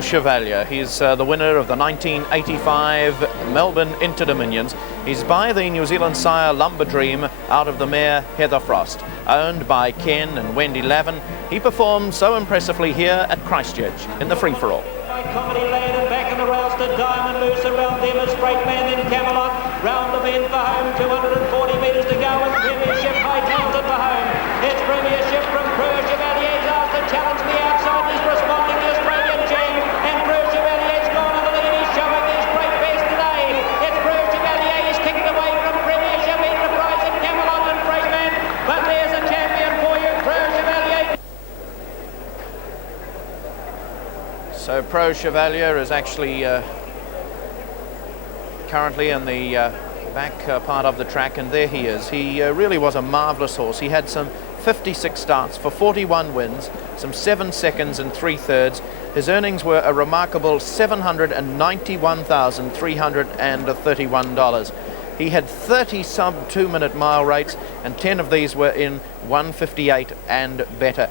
Chevalier. He's the winner of the 1985 Melbourne Interdominions. He's by the New Zealand sire Lumber Dream out of the mare Heather Frost. Owned by Ken and Wendy Lavin, he performed so impressively here at Christchurch in the free-for-all. Comedy Lane and back in the rails to Diamond Moose around them as Straight Man in Camelot. Round the bend for home, 240 metres to go and Premiership High Talented for home. It's Premiership from Preux Chevalier. He's asked to challenge the outside. He's responding to the Australian champ. And Preux Chevalier's gone on the lead. He's showing his great best today. It's Preux Chevalier. He's kicked away from Premiership Enterprise in Camelot and Straight Man. But there's a champion for you, Preux Chevalier. So Preux Chevalier is actually currently in the back part of the track, and there he is. He really was a marvellous horse. He had some 56 starts for 41 wins, some 7 seconds and 3/3. His earnings were a remarkable $791,331. He had 30 sub 2-minute mile rates, and 10 of these were in 1:58 and better.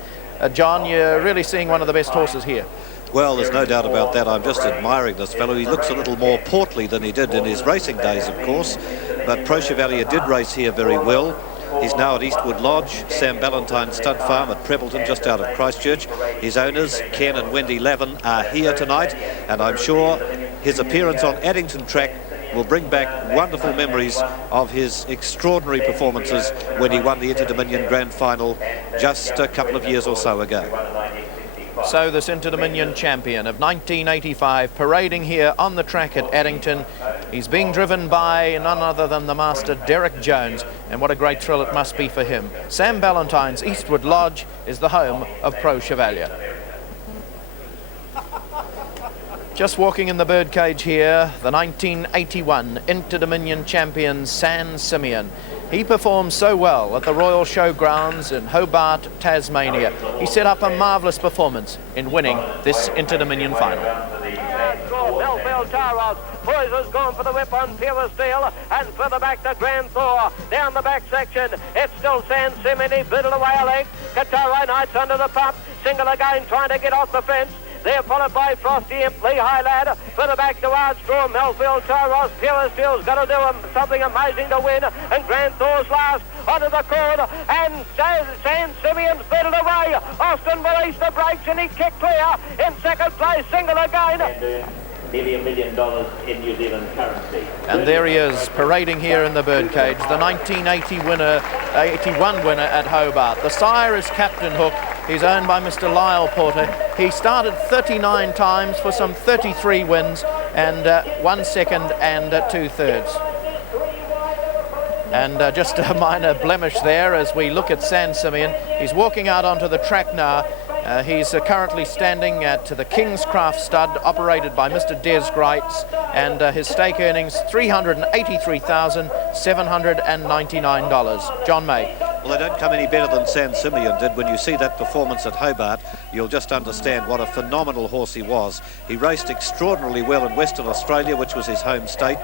John, you're really seeing one of the best horses here. Well, there's no doubt about that. I'm just admiring this fellow. He looks a little more portly than he did in his racing days, of course. But Preux Chevalier did race here very well. He's now at Eastwood Lodge, Sam Ballantyne Stud Farm at Prebbleton, just out of Christchurch. His owners, Ken and Wendy Lavin, are here tonight, and I'm sure his appearance on Addington track will bring back wonderful memories of his extraordinary performances when he won the Interdominion Grand Final just a couple of years or so ago. So this Interdominion champion of 1985 parading here on the track at Addington. He's being driven by none other than the master Derek Jones, and what a great thrill it must be for him. Sam Ballantyne's Eastwood Lodge is the home of Preux Chevalier. Just walking in the birdcage here, the 1981 Interdominion champion San Simeon. He performed so well at the Royal Showgrounds in Hobart, Tasmania. He set up a marvellous performance in winning this Interdominion final. Boys has gone for the whip on Fearless Steel, and further back to Grand Thor. Down the back section, it's still San Simeon. He bid it away a length. Katara Knights under the pump. Single again trying to get off the fence. They're followed by Frosty Imp, Lee Highlad, further back to Ardstraw, Melfield, Tyros, Fearless Steel's got to do something amazing to win, and Grand Thor's last, onto the cord, and San Simeon's bid it away. Austin released the brakes and he kicked clear in second place, single again. Nearly $1 million in New Zealand currency. And there he is, parading here in the birdcage, the 1981 winner at Hobart. The sire is Captain Hook. He's owned by Mr. Lyle Porter. He started 39 times for some 33 wins and 1 second and 2/3. And just a minor blemish there as we look at San Simeon. He's walking out onto the track now. He's currently standing at the King's Craft stud operated by Mr. Des Greitz, and his stake earnings $383,799. John May. Well, they don't come any better than San Simeon did. When you see that performance at Hobart, you'll just understand what a phenomenal horse he was. He raced extraordinarily well in Western Australia, which was his home state,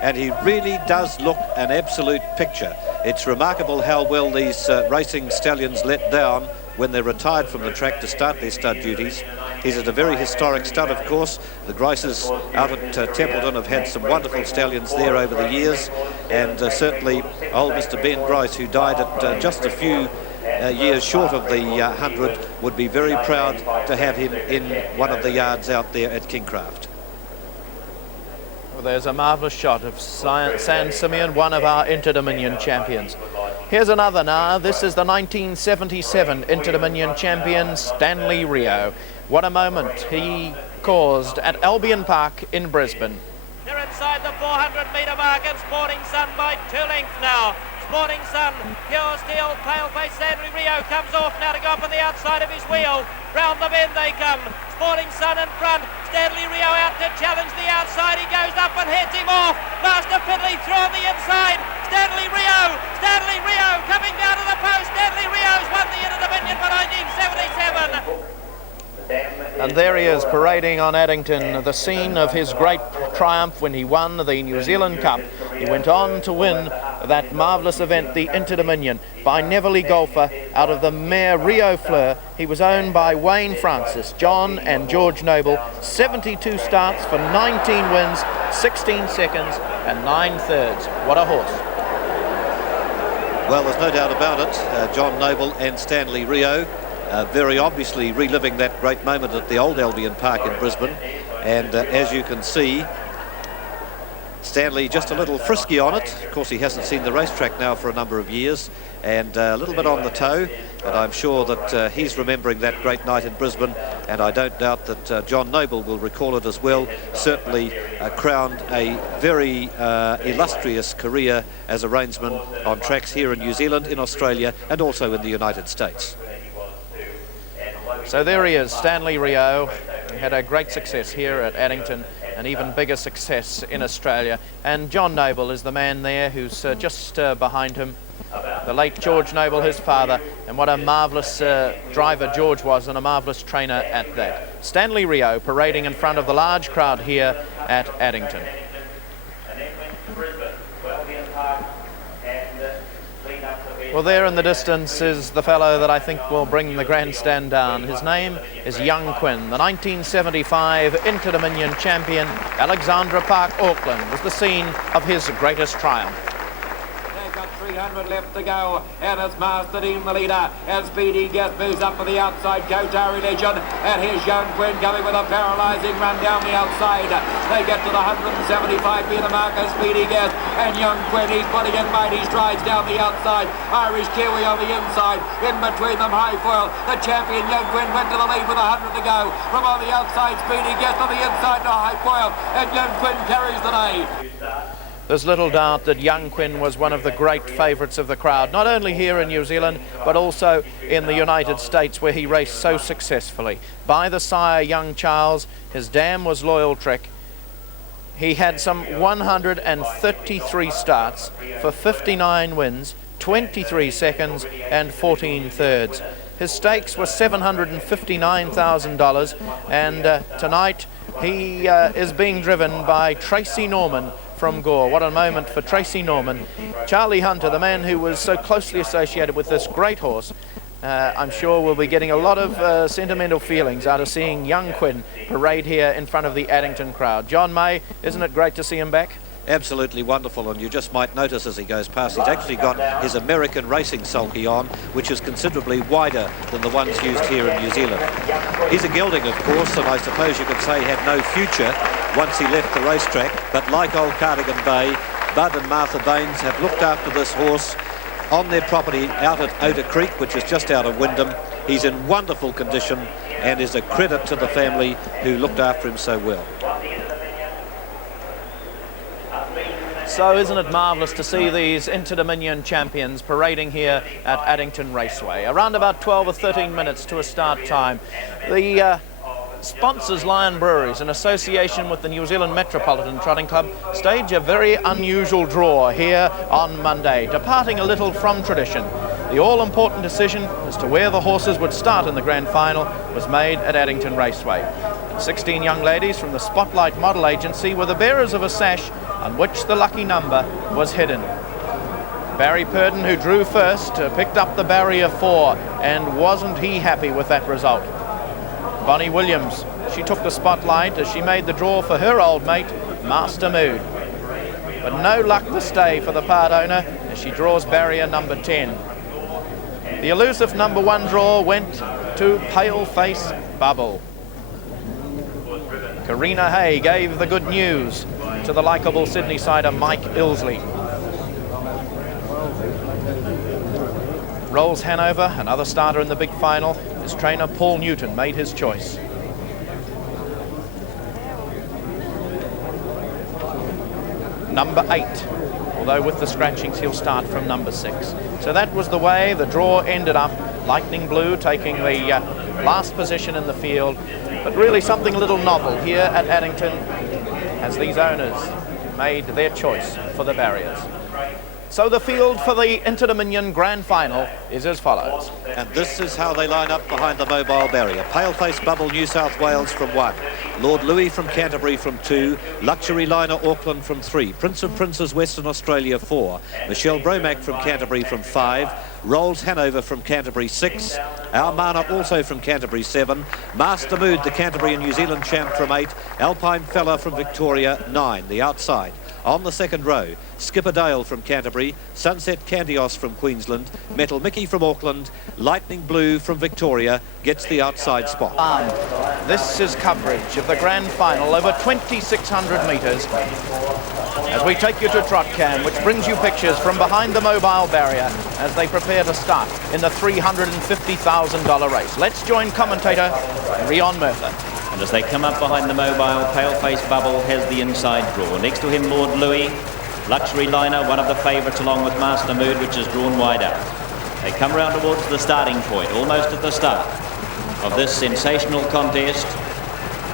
and he really does look an absolute picture. It's remarkable how well these racing stallions let down when they're retired from the track to start their stud duties. He's at a very historic stud, of course. The Grices out at Templeton have had some wonderful stallions there over the years, and certainly old Mr. Ben Grice, who died at just a few years short of the 100, would be very proud to have him in one of the yards out there at Kingcraft. Well, there's a marvellous shot of San Simeon, one of our Interdominion champions. Here's another now. This is the 1977 Interdominion champion, Stanley Rio. What a moment he caused at Albion Park in Brisbane. They're inside the 400-metre mark, and Sporting Sun by 2 lengths now. Sporting Sun, Pure Steel, Paleface, Stanley Rio comes off now to go up on the outside of his wheel. Round the bend they come. Sporting Sun in front. Stanley Rio out to challenge the outside. He goes up and heads him off. Master Fiddley through on the inside. Stanley Rio coming down to the post. Stanley Rio's won the Interdominion for 1977. And there he is, parading on Addington, the scene of his great triumph when he won the New Zealand Cup. He went on to win that marvellous event, the Interdominion, by Neverly Golfer out of the mare Rio Fleur. He was owned by Wayne Francis, John and George Noble. 72 starts for 19 wins, 16 seconds and 9/3. What a horse. Well, there's no doubt about it. John Noble and Stanley Rio very obviously reliving that great moment at the old Albion Park in Brisbane. And as you can see, Stanley just a little frisky on it. Of course, he hasn't seen the racetrack now for a number of years, and a little bit on the toe, but I'm sure that he's remembering that great night in Brisbane, and I don't doubt that John Noble will recall it as well. Certainly crowned a very illustrious career as a reinsman on tracks here in New Zealand, in Australia, and also in the United States. So there he is, Stanley Rio. He had a great success here at Addington, an even bigger success in Australia. And John Noble is the man there who's just behind him. The late George Noble, his father, and what a marvellous driver George was, and a marvellous trainer at that. Stanley Rio parading in front of the large crowd here at Addington. Well, there in the distance is the fellow that I think will bring the grandstand down. His name is Young Quinn. The 1975 Interdominion champion, Alexandra Park, Auckland, was the scene of his greatest triumph. 300 left to go, and it's Master Dean the leader as Speedy Guest moves up for the outside. Kotari Legend, and here's Young Quinn coming with a paralysing run down the outside. They get to the 175 metre mark as Speedy Guest, and Young Quinn, he's putting in mighty strides down the outside. Irish Kiwi on the inside, in between them High Foil. The champion Young Quinn went to the lead with 100 to go. From on the outside, Speedy Guest on the inside to High Foil, and Young Quinn carries the day. There's little doubt that Young Quinn was one of the great favourites of the crowd, not only here in New Zealand, but also in the United States, where he raced so successfully. By the sire, Young Charles, his dam was Loyal Trick. He had some 133 starts for 59 wins, 23 seconds and 14/3. His stakes were $759,000, and tonight he is being driven by Tracy Norman from Gore. What a moment for Tracy Norman. Charlie Hunter, the man who was so closely associated with this great horse, I'm sure will be getting a lot of sentimental feelings out of seeing Young Quinn parade here in front of the Addington crowd. John May, isn't it great to see him back? Absolutely wonderful, and you just might notice as he goes past, he's actually got his American racing sulky on, which is considerably wider than the ones used here in New Zealand. He's a gelding, of course, and I suppose you could say had no future once he left the racetrack, but like old Cardigan Bay, Bud and Martha Baines have looked after this horse on their property out at Oda Creek, which is just out of Wyndham. He's in wonderful condition and is a credit to the family who looked after him so well. So isn't it marvellous to see these Interdominion champions parading here at Addington Raceway? Around about 12 or 13 minutes to a start time. The sponsors Lion Breweries, in association with the New Zealand Metropolitan Trotting Club, stage a very unusual draw here on Monday, departing a little from tradition. The all-important decision as to where the horses would start in the grand final was made at Addington Raceway. 16 young ladies from the Spotlight Model Agency were the bearers of a sash on which the lucky number was hidden. Barry Purdon, who drew first, picked up the barrier 4, and wasn't he happy with that result. Bonnie Williams, she took the spotlight as she made the draw for her old mate, Master Mood. But no luck this day for the part owner as she draws barrier number 10. The elusive number 1 draw went to Paleface Bubble. Karina Hay gave the good news to the likeable Sydney-sider Mike Ilsley. Rolls Hanover, another starter in the big final. His trainer Paul Newton made his choice. Number 8, although with the scratchings he'll start from number 6. So that was the way the draw ended up. Lightning Blue taking the last position in the field, but really something a little novel here at Addington as these owners made their choice for the barriers. So the field for the Interdominion Grand Final is as follows. And this is how they line up behind the mobile barrier. Paleface Bubble, New South Wales from 1. Lord Louis from Canterbury from 2. Luxury Liner Auckland from 3. Prince of Princes Western Australia 4. Michelle Bromack from Canterbury from 5. Rolls Hanover from Canterbury 6. Our Mana also from Canterbury 7. Master Mood, the Canterbury and New Zealand champ from 8. Alpine Fella from Victoria 9, the outside. On the second row, Skipper Dale from Canterbury, Sunset Candios from Queensland, Metal Mickey from Auckland, Lightning Blue from Victoria gets the outside spot. This is coverage of the Grand Final over 2,600 metres as we take you to Trot Cam, which brings you pictures from behind the mobile barrier as they prepare to start in the $350,000 race. Let's join commentator Rion Murtha. And as they come up behind the mobile, Paleface Bubble has the inside draw. Next to him, Lord Louis. Luxury Liner, one of the favourites, along with Master Mood, which is drawn wide out. They come round towards the starting point, almost at the start of this sensational contest.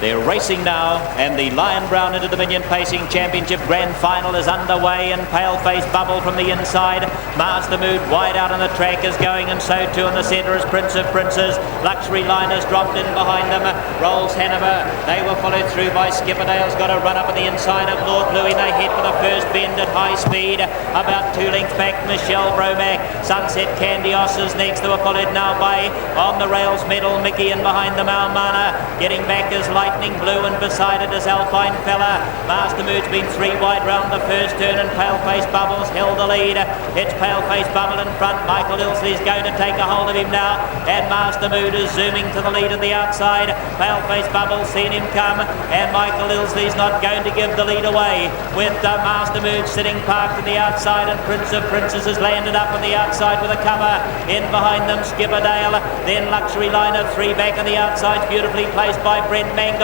They're racing now, and the Lion Brown Interdominion Pacing Championship Grand Final is underway, and Paleface Bubble from the inside. Master Mood wide out on the track is going, and so too in the centre is Prince of Princes. Luxury Liners dropped in behind them. Rolls Hanover. They were followed through by Skipperdale's got a run up on the inside of Lord Louis. They head for the first bend at high speed. About 2 lengths back, Michelle Bromack. Sunset Candios is next. They were followed now by on the rails Metal Mickey, and behind them Our Mana. Getting back is Lightning Blue, and beside it is Alpine Fella. Master Mood's been 3 wide round the first turn, and Paleface Bubble's held the lead. It's Paleface Bubble in front. Michael Ilsley's going to take a hold of him now, and Master Mood is zooming to the lead at the outside. Paleface Bubble seen him come, and Michael Ilsley's not going to give the lead away, with Master Mood sitting parked to the outside, and Prince of Princes has landed up on the outside with a cover. In behind them Skipperdale, then Luxury Liner 3 back on the outside, beautifully placed by Brent Mangos.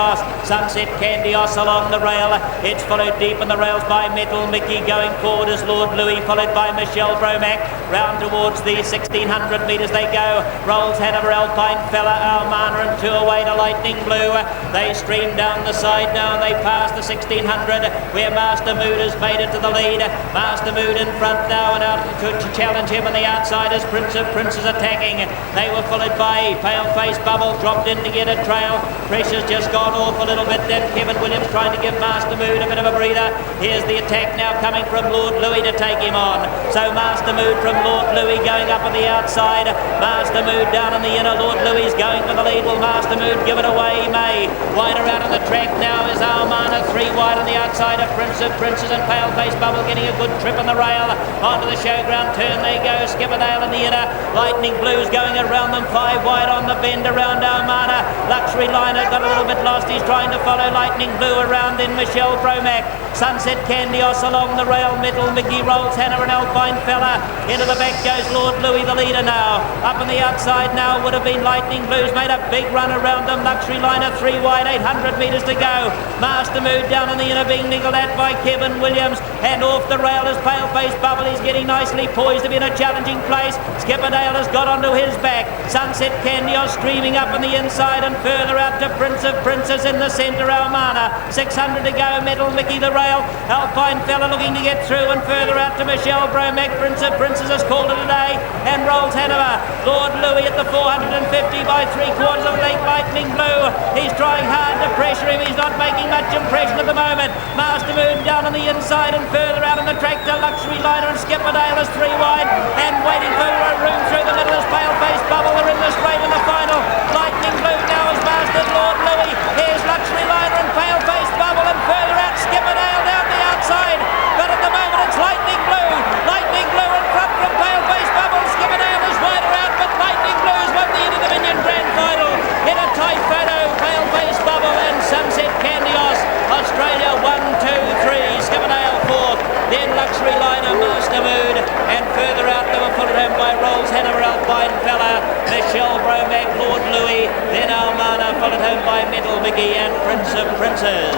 Sunset Candios along the rail. It's followed deep in the rails by Metal Mickey. Going forward is Lord Louis, followed by Michelle Bromack. Round towards the 1,600 metres they go. Rolls Hanover, Alpine Fella, Our Mana, and 2 away to Lightning Blue. They stream down the side now, and they pass the 1,600 where Master Mood has made it to the lead. Master Mood in front now, and out to challenge him on the outside is Prince of Princes attacking. They were followed by Paleface Bubble, dropped in to get a trail. Pressure's just gone off a little bit, then Kevin Williams trying to give Master Mood a bit of a breather. Here's the attack now coming from Lord Louis to take him on. So Master Mood from Lord Louis going up on the outside. Master Mood down on the inner. Lord Louis going for the lead. Will Master Mood give it away? He may. Wider out on the track now is Our Mana, 3 wide on the outside of Prince of Princes, and Paleface Bubble getting a good trip on the rail. Onto the showground turn they go. Skipperdale in the inner. Lightning Blue's going around them, 5 wide on the bend around Our Mana. Luxury Liner got a little bit lost. He's trying to follow Lightning Blue around in Michelle Bromack. Sunset Candios along the rail. Metal Mickey, Rolls Hanover, and Alpine Fella. Into the back goes Lord Louis, the leader now. Up on the outside now would have been Lightning Blue's made a big run around them. Luxury Liner 3 wide, 800 metres to go. Master Mood down on the inner being niggled at by Kevin Williams. And off the rail is Paleface Bubble. He's getting nicely poised to be in a challenging place. Skipperdale has got onto his back. Sunset Candios streaming up on the inside, and further out to Prince of Princes in the centre. Our Mana, 600 to go. Metal Mickey the rail. Alpine Fella looking to get through, and further out to Michelle Bromack. Prince of Princes has called it a day, and Rolls Hanover. Lord Louis at the 450 by 3/4 of Lake Lightning Blue. He's trying hard to pressure him. He's not making much impression at the moment. Master Moon down on the inside, and further out on the track to Luxury Liner, and Skipperdale is 3 wide, and waiting for a room through the middle is Paleface Bubble. They're in the straight in the final. Lightning Blue now has mastered Lord Louis. Here's Luxury Liner and Paleface Bubble, and further out Skipperdale down the outside. But at the moment it's Lightning Blue. Lightning Blue in front from Paleface Bubble. Skipperdale is wider out, but Lightning Blue's won the Interdominion Grand Final in a tight photo. Paleface Bubble and Sunset Candios. Australia 1, 2, 3. Skipperdale 4th. Then Luxury Liner, Master Mood, and further out they were put home by Rolls Hanover, Alpine Fella, Michelle Bromack, Lord Louis, then Our Mana, followed home by Metal Mickey and Prince of Princes.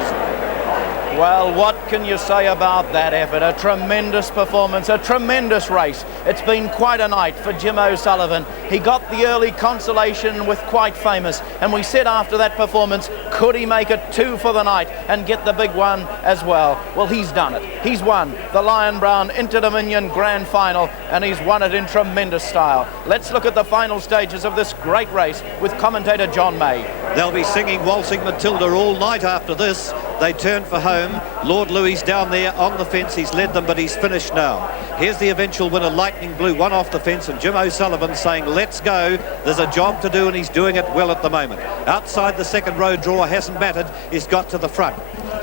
Well, what can you say about that effort? A tremendous performance, a tremendous race. It's been quite a night for Jim O'Sullivan. He got the early consolation with Quite Famous, and we said after that performance, could he make it 2 for the night and get the big one as well? Well, he's done it. He's won the Lion Brown Interdominion Grand Final, and he's won it in tremendous style. Let's look at the final stages of this great race with commentator John May. They'll be singing Waltzing Matilda all night after this. They turn for home. Lord Louis down there on the fence. He's led them, but he's finished now. Here's the eventual winner, Lightning Blue, one off the fence, and Jim O'Sullivan saying, let's go. There's a job to do, and he's doing it well at the moment. Outside the second row draw, hasn't battered. He's got to the front.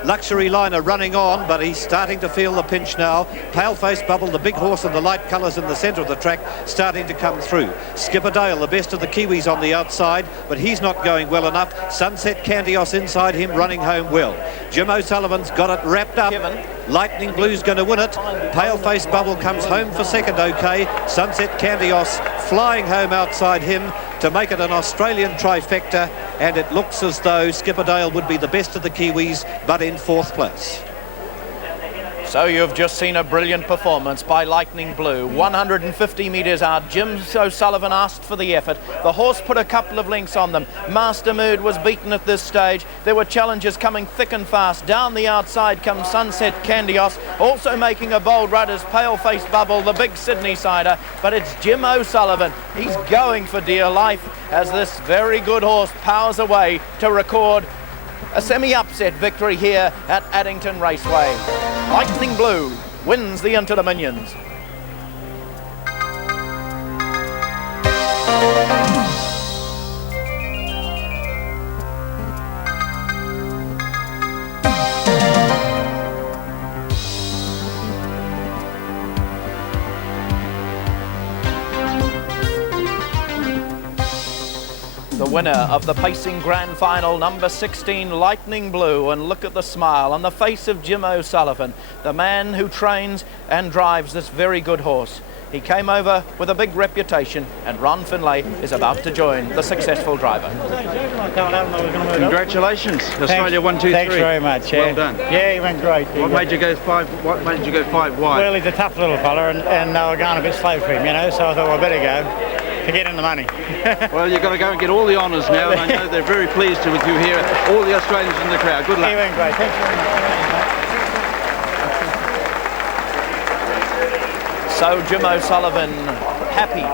Luxury Liner running on, but he's starting to feel the pinch now. Paleface Bubble, the big horse in the light colours in the centre of the track, starting to come through. Skipper Dale, the best of the Kiwis on the outside, but he's not going well enough. Sunset Candios inside him, running home well. Jim O'Sullivan's got it wrapped up. Lightning Blue's going to win it. Paleface Bubble comes home for second, okay. Sunset Candios flying home outside him to make it an Australian trifecta, and it looks as though Skipper Dale would be the best of the Kiwis, but in 4th place. So you've just seen a brilliant performance by Lightning Blue. 150 metres out. Jim O'Sullivan asked for the effort. The horse put a couple of lengths on them. Master Mood was beaten at this stage. There were challengers coming thick and fast. Down the outside comes Sunset Candios. Also making a bold run is Paleface Bubble, the big Sydney sider. But it's Jim O'Sullivan. He's going for dear life as this very good horse powers away to record a semi-upset victory here at Addington Raceway. Lightning Blue wins the Interdominions. The winner of the Pacing Grand Final, number 16, Lightning Blue. And look at the smile on the face of Jim O'Sullivan, the man who trains and drives this very good horse. He came over with a big reputation, and Ron Finlay is about to join the successful driver. Congratulations, Australia 1, 2, 3. Thanks very much. Yeah. Well done. Yeah, he went great. What made you go 5? What made you go 5 wide? Well, he's a tough little fella, and they were going a bit slow for him, you know. So I thought, well, I better go to get in the money. Well, you've got to go and get all the honours now, and I know they're very pleased with you here. All the Australians in the crowd. Good luck. He went great. Thanks very much. So Jim O'Sullivan, happy.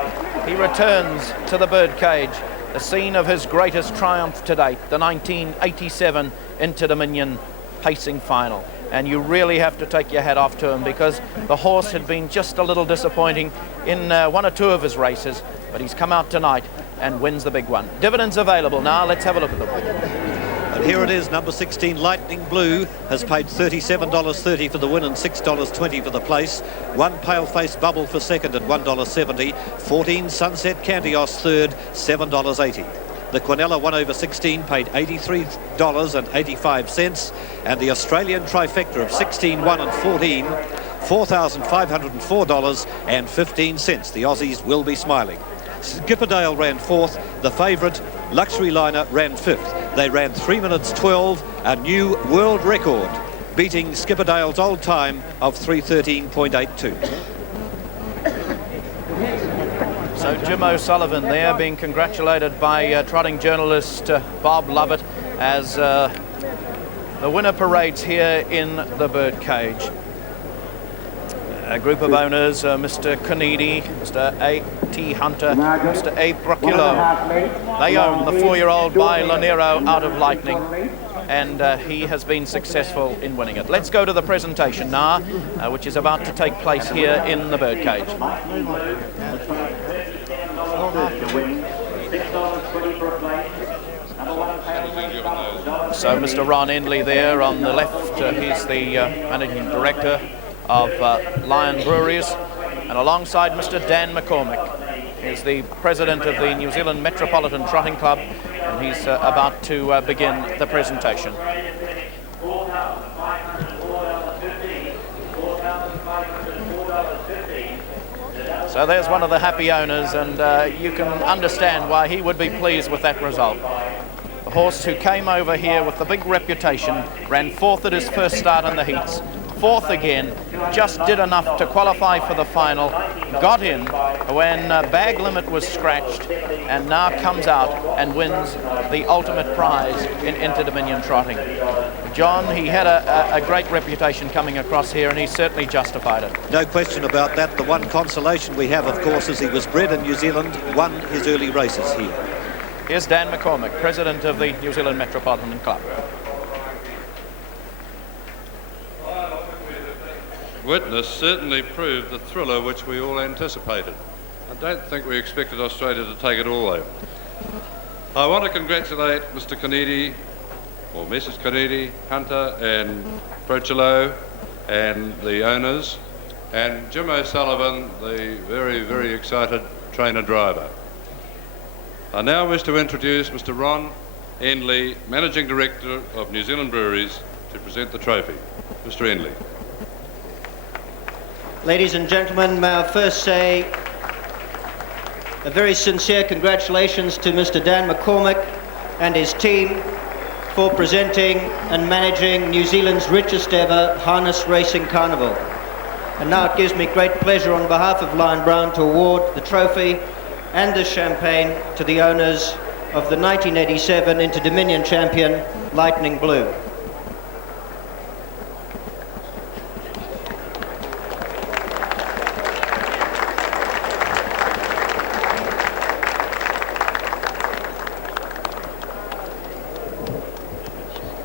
He returns to the birdcage, the scene of his greatest triumph to date, the 1987 Interdominion Pacing Final. And you really have to take your hat off to him, because the horse had been just a little disappointing in 1 or 2 of his races, but he's come out tonight and wins the big one. Dividends available now. Let's have a look at them. And here it is, number 16, Lightning Blue, has paid $37.30 for the win and $6.20 for the place. 1 Paleface Bubble for second at $1.70. 14 Sunset Candios third, $7.80. The Quinella 1 over 16 paid $83.85, and the Australian trifecta of 16, 1 and 14, $4,504.15. The Aussies will be smiling. Skipperdale ran 4th. The favourite, Luxury Liner, ran 5th. They ran 3 minutes 12, a new world record, beating Skipperdale's old time of 3:13.82. So Jim O'Sullivan there being congratulated by trotting journalist Bob Lovett as the winner parades here in the birdcage. A group of owners, Mr. Conidi, Mr. A.T. Hunter, Mr. A. Brocchillo. They own the 4-year-old by Lanero out of Lightning, and he has been successful in winning it. Let's go to the presentation now, which is about to take place here in the birdcage. So Mr. Ron Endley there on the left, he's the managing director of Lion Breweries, and alongside Mr. Dan McCormick is the president of the New Zealand Metropolitan Trotting Club, and he's about to begin the presentation. So there's one of the happy owners, and you can understand why he would be pleased with that result. The a horse who came over here with the big reputation, ran fourth at his first start in the heats, fourth again, just did enough to qualify for the final, got in when bag limit was scratched, and now comes out and wins the ultimate prize in Interdominion trotting. John, he had a great reputation coming across here, and he certainly justified it. No question about that. The one consolation we have, of course, is he was bred in New Zealand, won his early races here. Here's Dan McCormick, president of the New Zealand Metropolitan Club. Witness certainly proved the thriller which we all anticipated. I don't think we expected Australia to take it all though. I want to congratulate Mr. Kennedy, or Mrs. Kennedy, Hunter and Prochello and the owners, and Jim O'Sullivan, the very, very excited trainer-driver. I now wish to introduce Mr. Ron Endley, Managing Director of New Zealand Breweries, to present the trophy. Mr. Endley. Ladies and gentlemen, may I first say a very sincere congratulations to Mr. Dan McCormick and his team for presenting and managing New Zealand's richest ever harness racing carnival. And now it gives me great pleasure on behalf of Lion Brown to award the trophy and the champagne to the owners of the 1987 Interdominion champion, Lightning Blue.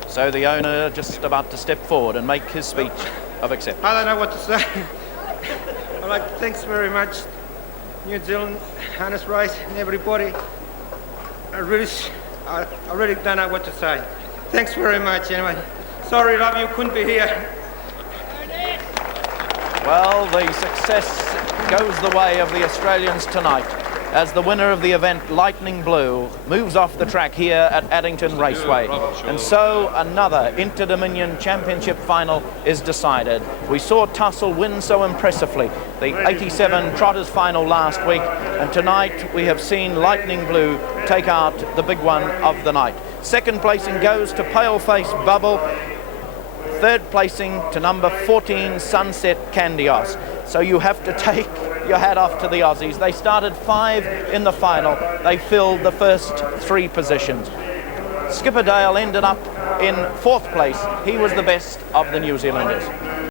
So the owner just about to step forward and make his speech of acceptance. I don't know what to say. I'd like to thanks very much, New Zealand harness race and everybody. I really don't know what to say. Thanks very much anyway. Sorry, love, you couldn't be here. Well, the success goes the way of the Australians tonight, as the winner of the event, Lightning Blue, moves off the track here at Addington Raceway. And so another Interdominion Championship final is decided. We saw Tussle win so impressively the 87 Trotters final last week, and tonight we have seen Lightning Blue take out the big one of the night. Second placing goes to Paleface Bubble. Third placing to number 14, Sunset Candios. So you have to take your hat off to the Aussies. They started 5 in the final. They filled the first 3 positions. Skipperdale ended up in 4th place. He was the best of the New Zealanders.